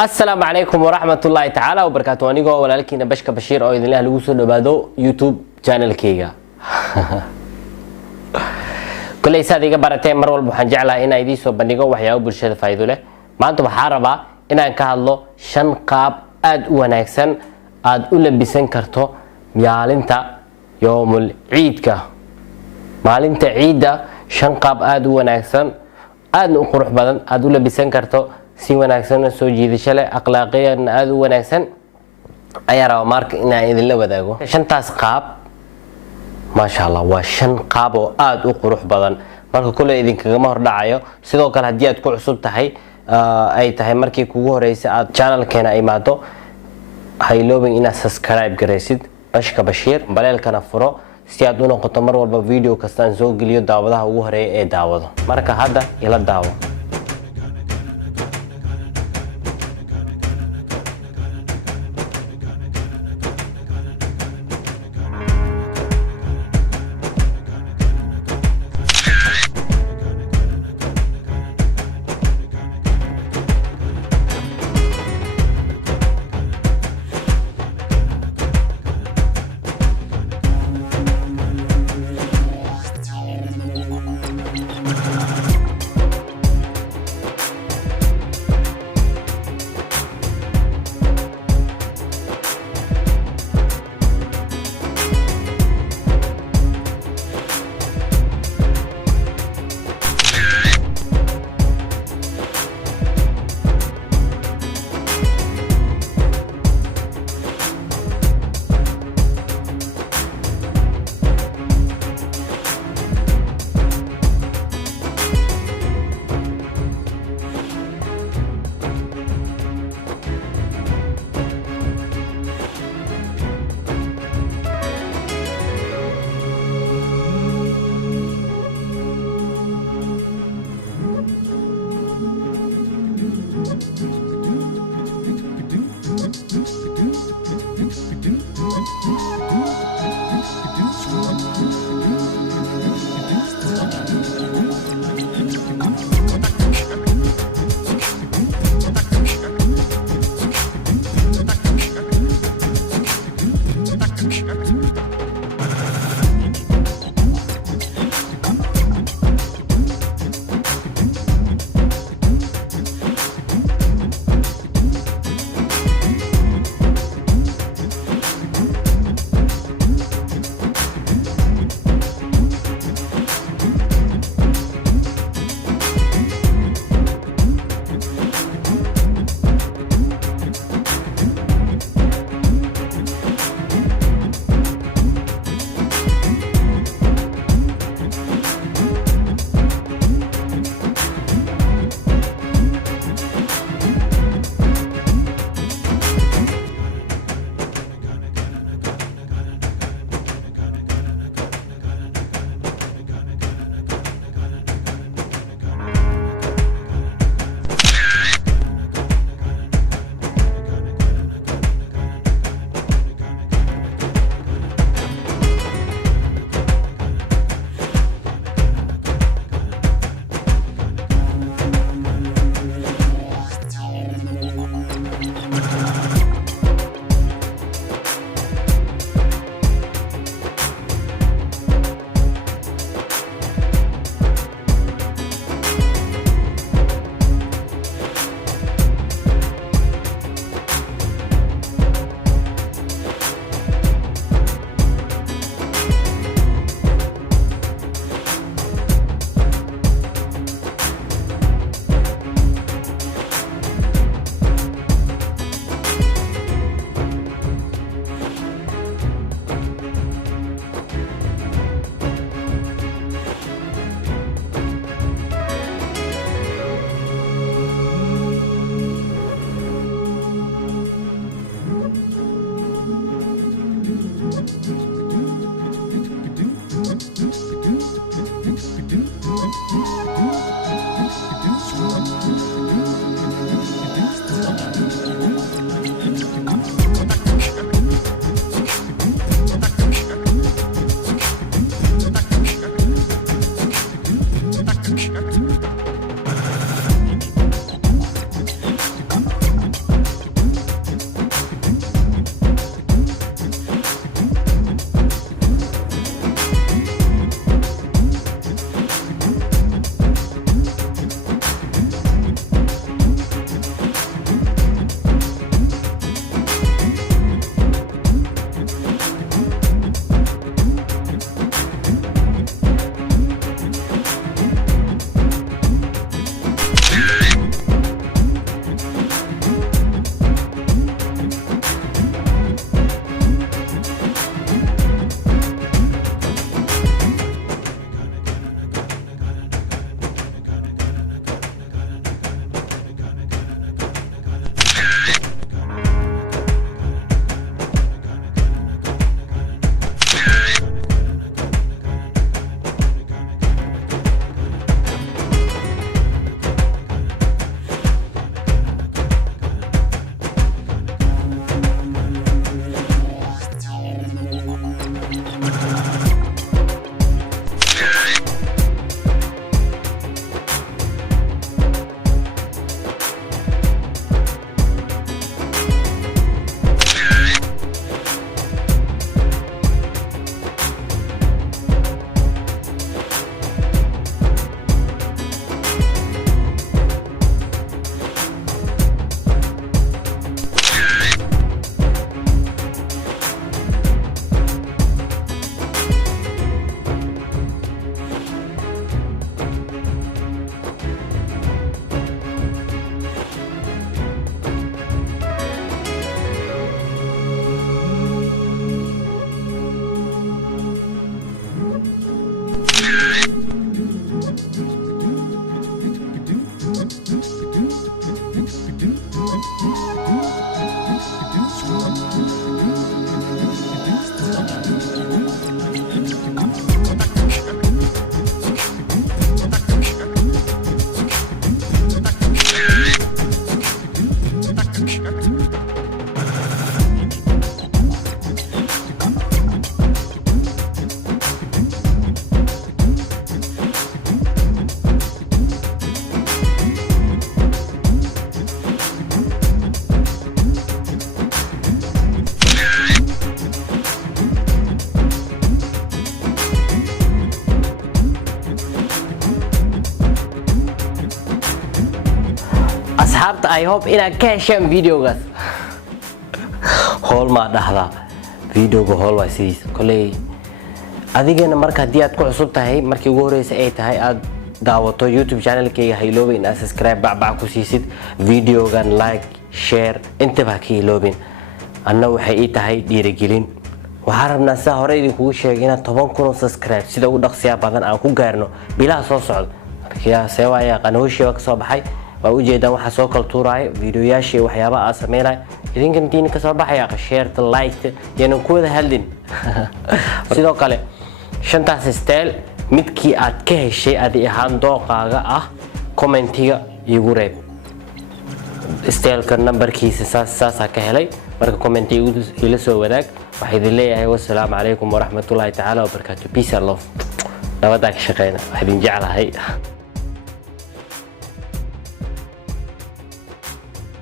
السلام عليكم ورحمة الله تعالى وبركاته. أنا جو ولكن بشكر بشير أو إذن الله لوسو نبادو يوتيوب channel كيجا. كل إسادة برتين مرة والمحنجع لا إن أيدي سو بنيجو وحياة وبرشة فايدة له. ما أنتم حاربة إن كهالله شن قاب أد ونكسن أد أول بسن كرتو ميالنتا يوم العيد كه. مالنتا عيدا شن قاب أد ونكسن أد نقرح بدن أد أول بسن كرتو si wanaagsan soo jiidasho leh akhlaaqiyad aad u wanaagsan ayaa raba marka in aan idin la wadaago shantaas qaab ma sha Allah waa shan qaab oo aad u qurux badan marka kulay idin kaga hordhacayo sidoo kale hadii aad ku cusub tahay ay tahay markii kugu horeysay aad channel-keena imaado hayloobin inaad subscribe gareysid bashka bashiir baleelkana furo si aad u noqoto mar walba video kastaan soo geliyo daawadaha ugu horeeya ee daawado marka hadda ila daawo I hope inaad ka hesheen videogaas hool ma dhahdaa videoga hool waa sidiis koley adigana marka haddii aad ku cusub tahay markii ugu horeysa ay tahay aad daawato YouTube channelkayga hayloobin inaad subscribe bacbac ku siisid videogan like share intaba ka iloobin anna waxay ii tahay dhiirigelin waxaan rabnaa saa hore idinkugu sheegay inaan 10,000 subscribe sida ugu dhaqsiya badan aan ku gaarno bilaha soo socda markaa seewaya qanooshii ka soo baxay waa u jeedaan waxa soo kala tuuraay videoyaashii waxyaabaha aan sameynay idinkan diin ka soo baxaya share like yana ku wada hadlin sidoo kale shantaas style midkii aad ka heshay adi ahaan dooqaaga ah commentiga igu reeb styleka numberkiisa saasa ka helay marka commentiga ila soo wadaag waxa idin leeyahay wassalaamu calaykum waraxmatullaahi tacaala wabarakaatuh peace and love nabadda ka shaqeyna waxaan idin jeclahay